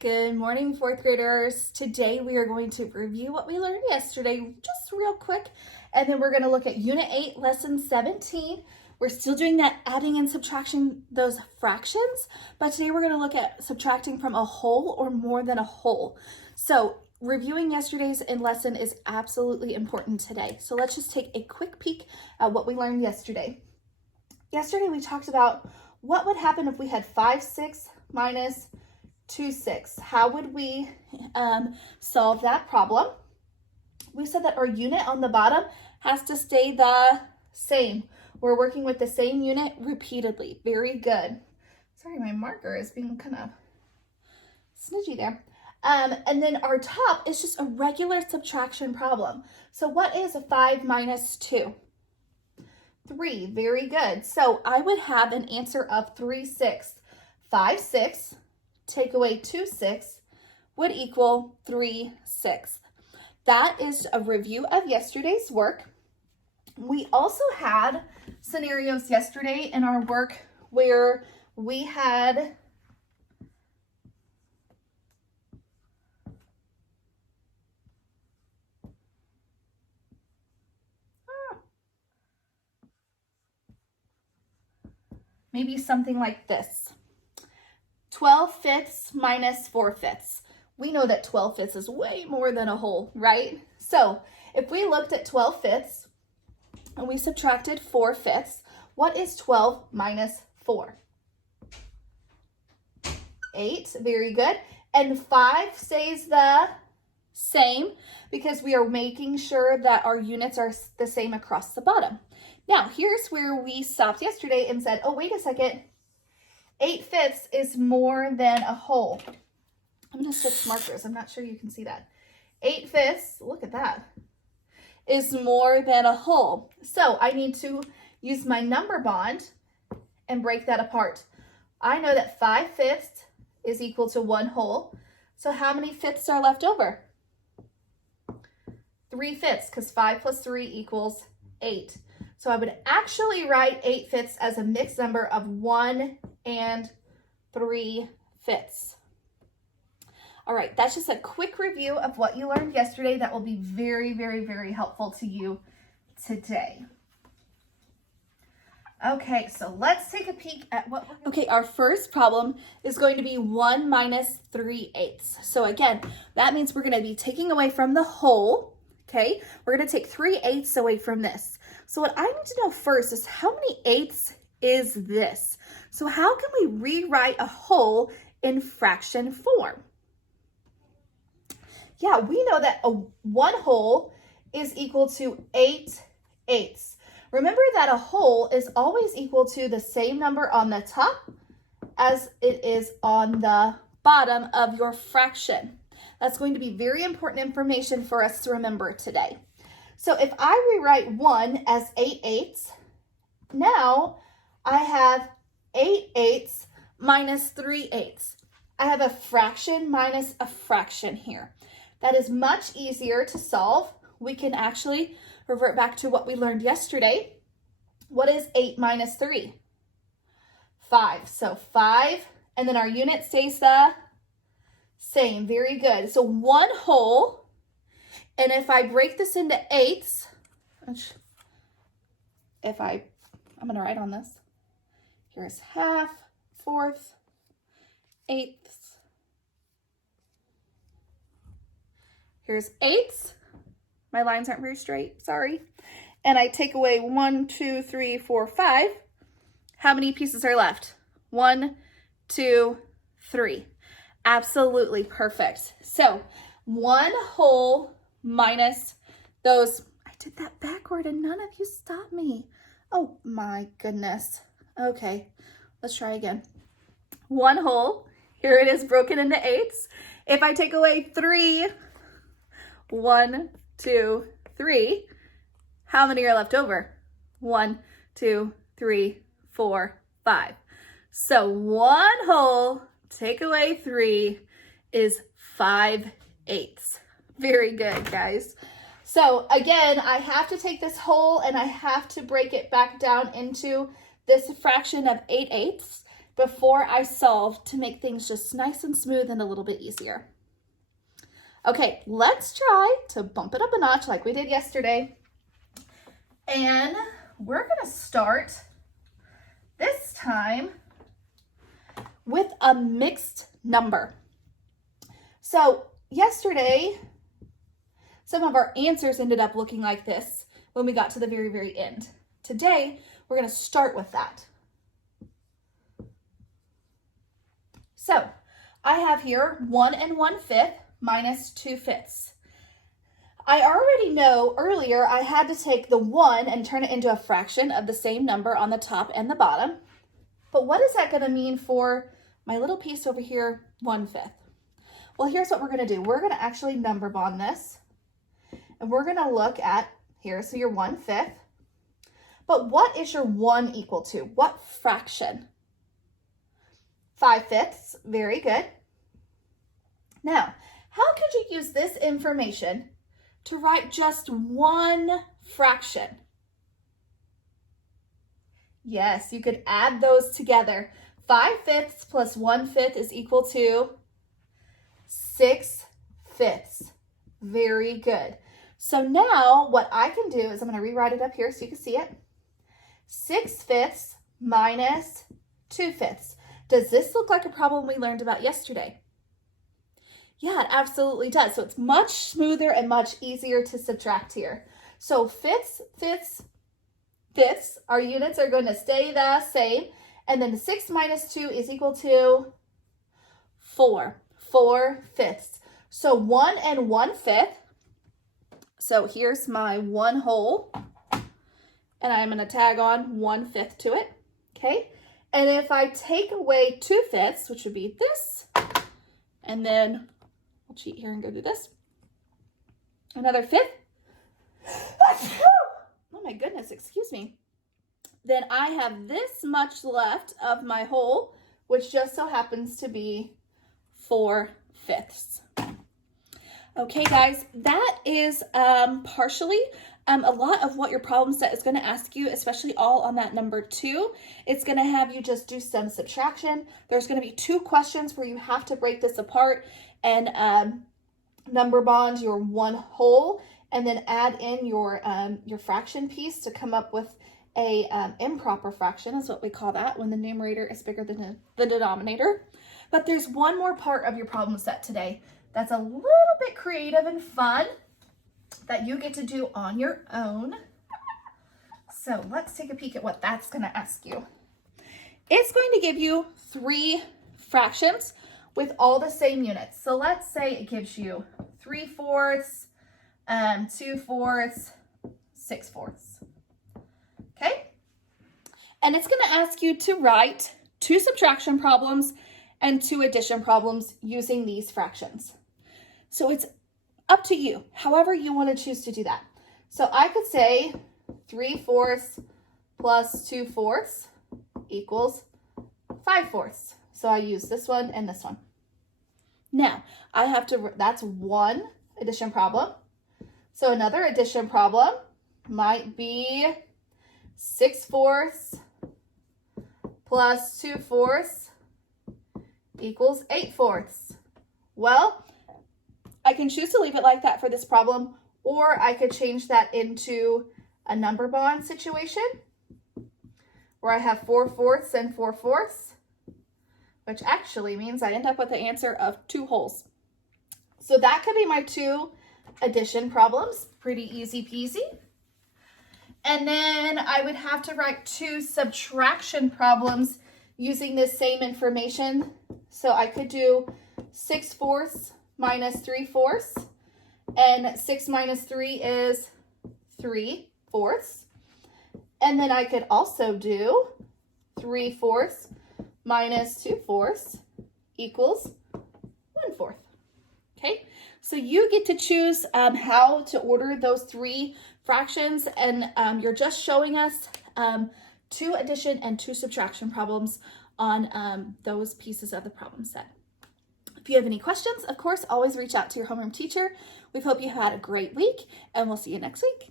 Good morning, fourth graders. Today we are going to review what we learned yesterday just real quick, and then we're going to look at Unit 8, Lesson 17. We're still doing that adding and subtracting those fractions, but today we're going to look at subtracting from a whole or more than a whole. So reviewing yesterday's lesson is absolutely important today. So let's just take a quick peek at what we learned yesterday. Yesterday we talked about what would happen if we had 5, 6 minus 2, 6. How would we solve that problem? We said that our unit on the bottom has to stay the same. We're working with the same unit repeatedly. Very good. Sorry, my marker is being kind of snidgy there. And then our top is just a regular subtraction problem. So what is a 5 minus 2? 3. Very good. So I would have an answer of 3/6. 5 6 take away 2 6 would equal 3/6. That is a review of yesterday's work. We also had scenarios yesterday in our work where we had maybe something like this. 12/5 minus 4/5. We know that 12/5 is way more than a whole, right? So if we looked at 12/5 and we subtracted 4/5, what is 12 minus 4? 8, very good. And 5 stays the same because we are making sure that our units are the same across the bottom. Now, here's where we stopped yesterday and said, oh, wait a second. 8/5 is more than a whole. I'm going to switch markers. I'm not sure you can see that. 8/5, look at that, is more than a whole. So I need to use my number bond and break that apart. I know that 5/5 is equal to 1 whole. So how many fifths are left over? 3/5, because 5 plus 3 equals 8. So I would actually write 8/5 as a mixed number of 1 and 3/5. All right, that's just a quick review of what you learned yesterday that will be very, very, very helpful to you today. Okay, so let's take a peek at what we're Okay, our first problem is going to be 1 minus 3/8. So again, that means we're going to be taking away from the whole. Okay, we're going to take 3/8 away from this. So what I need to know first is how many eighths is this? So how can we rewrite a whole in fraction form? Yeah, we know that a 1 whole is equal to 8/8. Remember that a whole is always equal to the same number on the top as it is on the bottom of your fraction. That's going to be very important information for us to remember today. So if I rewrite 1 as 8/8, now I have 8/8 minus 3/8. I have a fraction minus a fraction here. That is much easier to solve. We can actually revert back to what we learned yesterday. What is 8 minus 3? 5. So 5, and then our unit stays the same. Very good. So 1 whole, and if I break this into eighths, I'm going to write on this. Here's half, fourth, eighths. Here's eighths. My lines aren't very straight, sorry. And I take away 1, 2, 3, 4, 5. How many pieces are left? 1, 2, 3. Absolutely perfect. So 1 whole minus those. I did that backward and none of you stopped me. Oh my goodness. Okay, let's try again. 1 whole, here it is broken into eighths. If I take away 3, 1, 2, 3, how many are left over? 1, 2, 3, 4, 5. So 1 whole, take away 3 is 5/8. Very good, guys. So again, I have to take this whole and I have to break it back down into this fraction of 8/8. before I solve to make things just nice and smooth and a little bit easier. Okay, let's try to bump it up a notch like we did yesterday. And we're going to start this time with a mixed number. So yesterday, some of our answers ended up looking like this when we got to the very, very end. Today, we're going to start with that. So I have here 1 1/5 minus 2/5. I already know earlier I had to take the 1 and turn it into a fraction of the same number on the top and the bottom. But what is that going to mean for my little piece over here, 1/5? Well, here's what we're going to do. We're going to actually number bond this. And we're going to look at here, so your 1/5. But what is your 1 equal to? What fraction? 5/5. Very good. Now, how could you use this information to write just one fraction? Yes, you could add those together. 5/5 plus 1/5 is equal to 6/5. Very good. So now what I can do is I'm going to rewrite it up here so you can see it. 6/5 minus 2/5. Does this look like a problem we learned about yesterday? Yeah, it absolutely does. So it's much smoother and much easier to subtract here. So fifths, our units are going to stay the same. And then 6 minus 2 is equal to 4. 4/5. So 1 1/5. So here's my 1 whole. And I'm going to tag on 1/5 to it. Okay. And if I take away 2/5, which would be this, and then I'll cheat here and go do this. Another 5th. Oh my goodness, excuse me. Then I have this much left of my whole, which just so happens to be 4/5. Okay, guys, that is partially a lot of what your problem set is going to ask you, especially all on that number 2. It's going to have you just do some subtraction. There's going to be 2 questions where you have to break this apart and number bond your 1 whole, and then add in your fraction piece to come up with a improper fraction, is what we call that, when the numerator is bigger than the denominator. But there's one more part of your problem set today that's a little bit creative and fun that you get to do on your own. So let's take a peek at what that's going to ask you. It's going to give you 3 fractions with all the same units. So let's say it gives you 3/4, 2/4, 6/4. Okay? And it's going to ask you to write 2 subtraction problems and 2 addition problems using these fractions. So it's up to you, however you want to choose to do that. So I could say 3/4 plus 2/4 equals 5/4. So I use this one and this one. Now, I have to, that's one addition problem. So another addition problem might be 6/4 plus 2/4 equals 8/4. Well, I can choose to leave it like that for this problem, or I could change that into a number bond situation where I have 4/4 and 4/4, which actually means I end up with the answer of 2 wholes. So that could be my 2 addition problems. Pretty easy peasy. And then I would have to write 2 subtraction problems using this same information. So I could do 6/4 minus 3/4, and 6 minus 3 is 3/4. And then I could also do 3/4 minus 2/4 equals 1/4. Okay, so you get to choose how to order those 3 fractions, and you're just showing us 2 addition and 2 subtraction problems on those pieces of the problem set. If you have any questions, of course, always reach out to your homeroom teacher. We hope you had a great week, and we'll see you next week.